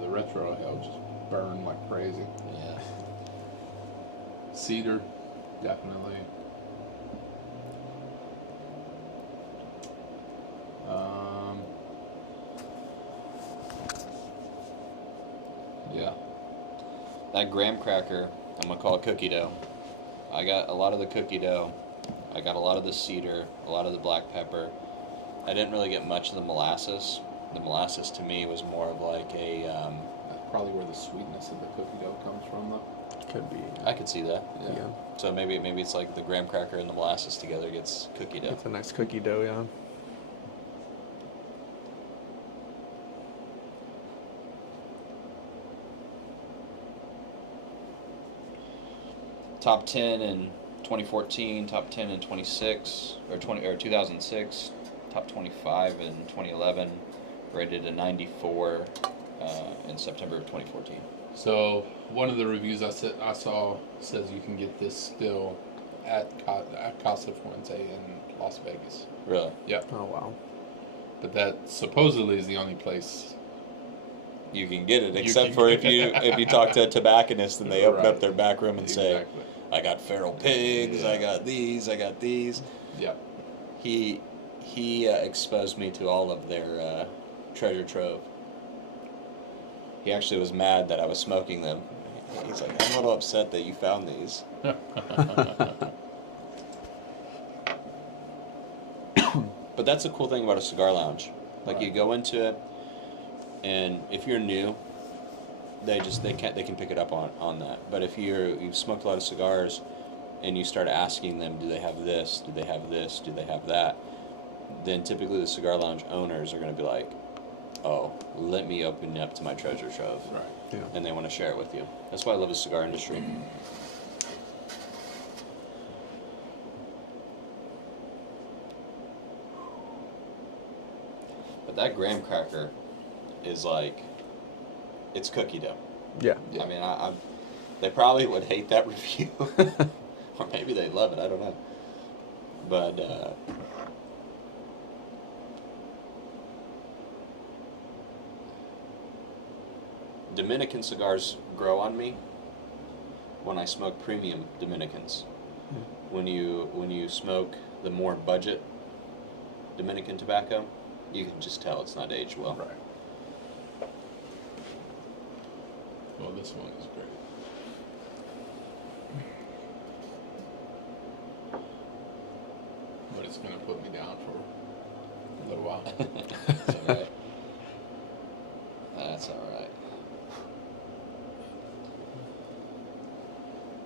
The retro hell just burned like crazy. Yeah. Cedar, definitely. Yeah. That graham cracker, I'm gonna call it cookie dough. I got a lot of the cookie dough. I got a lot of the cedar, a lot of the black pepper. I didn't really get much of the molasses. The molasses to me was more of like a. That's probably where the sweetness of the cookie dough comes from, though. Could be. I could see that. Yeah. So maybe it's like the graham cracker and the molasses together gets cookie dough. It's a nice cookie dough, yeah. Top 10 in 2014, top 10 in 2006, top 25 in 2011, rated a 94 in September of 2014. So one of the reviews I saw says you can get this still at Casa Fuente in Las Vegas. Really? Yeah. Oh, wow. But that supposedly is the only place. You can get it, except for if you talk to a tobacconist and they open up Right. their back room and say, Exactly. I got feral pigs, I got these, I got these. Yeah. He exposed me to all of their treasure trove. He actually was mad that I was smoking them. He's like, I'm a little upset that you found these. But that's the cool thing about a cigar lounge. Like Right. you go into it, and if you're new, they can pick it up on that. But if you've smoked a lot of cigars, and you start asking them, do they have this? Do they have this? Do they have that? Then typically the cigar lounge owners are going to be like, oh, let me open up to my treasure trove. Right. Yeah. And they want to share it with you. That's why I love the cigar industry. But that graham cracker is like, it's cookie dough. Yeah. Yeah. I mean, they probably would hate that review. Or maybe they love it, I don't know. But, Dominican cigars grow on me when I smoke premium Dominicans. When you smoke the more budget Dominican tobacco, you can just tell it's not aged well. Right. Well, this one is great. But it's going to put me down for a little while. That's all right. That's all right.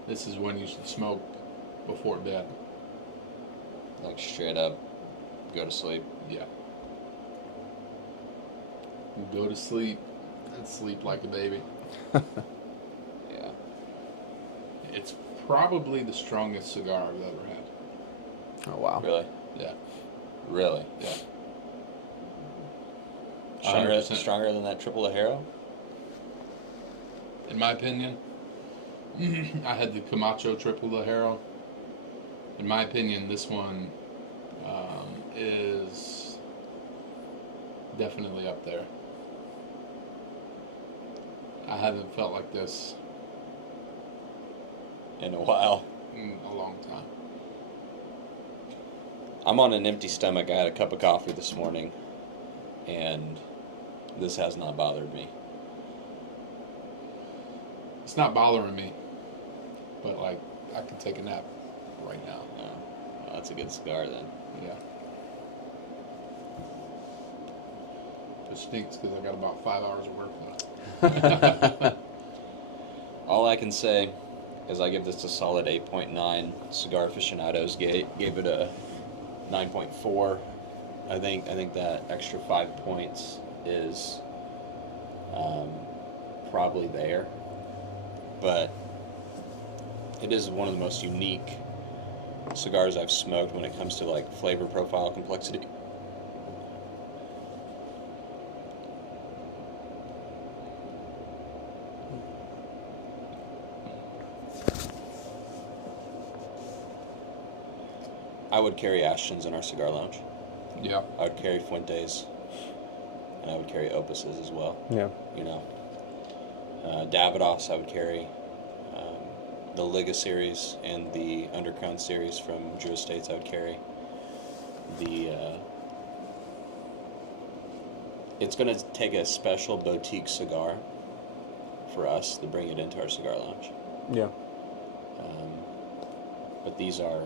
This is when you should smoke before bed. Like straight up, go to sleep. Yeah. You go to sleep and sleep like a baby. Yeah. It's probably the strongest cigar I've ever had. Oh, wow. Really? Yeah. Really? Yeah. Stronger, 100%. stronger than that triple Ajero? In my opinion, I had the Camacho Triple Lajero. In my opinion, this one is definitely up there. I haven't felt like this In a while. in a long time. I'm on an empty stomach. I had a cup of coffee this morning, and this has not bothered me. It's not bothering me, but like I can take a nap right now. Well, that's a good cigar then. Yeah. It stinks because I got about 5 hours of work left. All I can say is I give this a solid 8.9. Cigar Aficionados gave it a 9.4. I think that extra 5 points is probably there, but it is one of the most unique cigars I've smoked when it comes to like flavor profile complexity. I would carry Ashton's in our cigar lounge. Yeah. I would carry Fuentes, and I would carry Opuses as well. Yeah. You know, Davidoff I would carry, the Liga series and the Undercrown series from Drew Estates I would carry. It's going to take a special boutique cigar for us to bring it into our cigar lounge. Yeah. But these are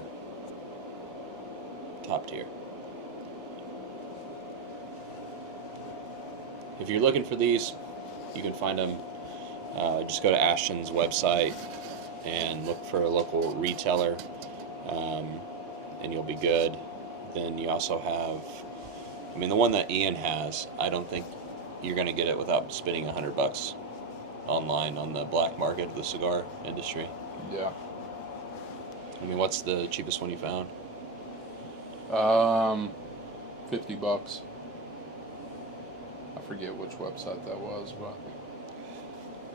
top tier. if you're looking for these, you can find them. Just go to Ashton's website and look for a local retailer, and you'll be good. Then you also have, I mean, the one that Ian has, I don't think you're going to get it without spending $100 online on the black market of the cigar industry. Yeah. I mean, what's the cheapest one you found? $50. I forget which website that was, but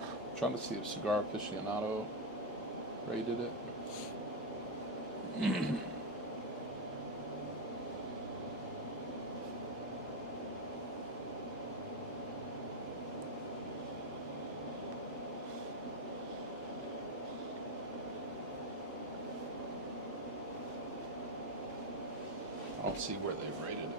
I'm trying to see if Cigar Aficionado rated it. I don't see where they've rated it.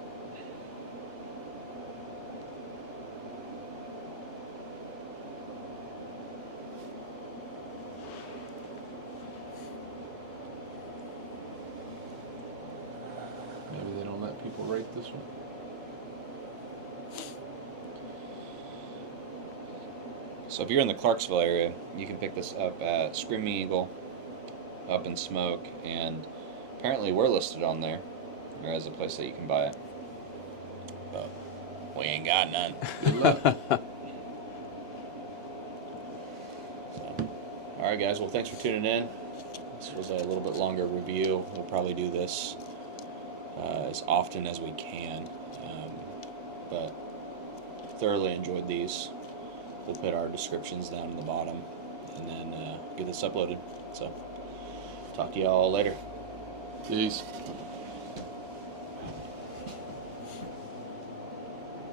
Maybe they don't let people rate this one. So if you're in the Clarksville area, you can pick this up at Screaming Eagle, Up in Smoke, and apparently we're listed on there. There is a place that you can buy it, but we ain't got none. So, all right, guys. Well, thanks for tuning in. This was a little bit longer review. We'll probably do this as often as we can, but thoroughly enjoyed these. We'll put our descriptions down in the bottom, and then get this uploaded. So, talk to y'all later. Peace.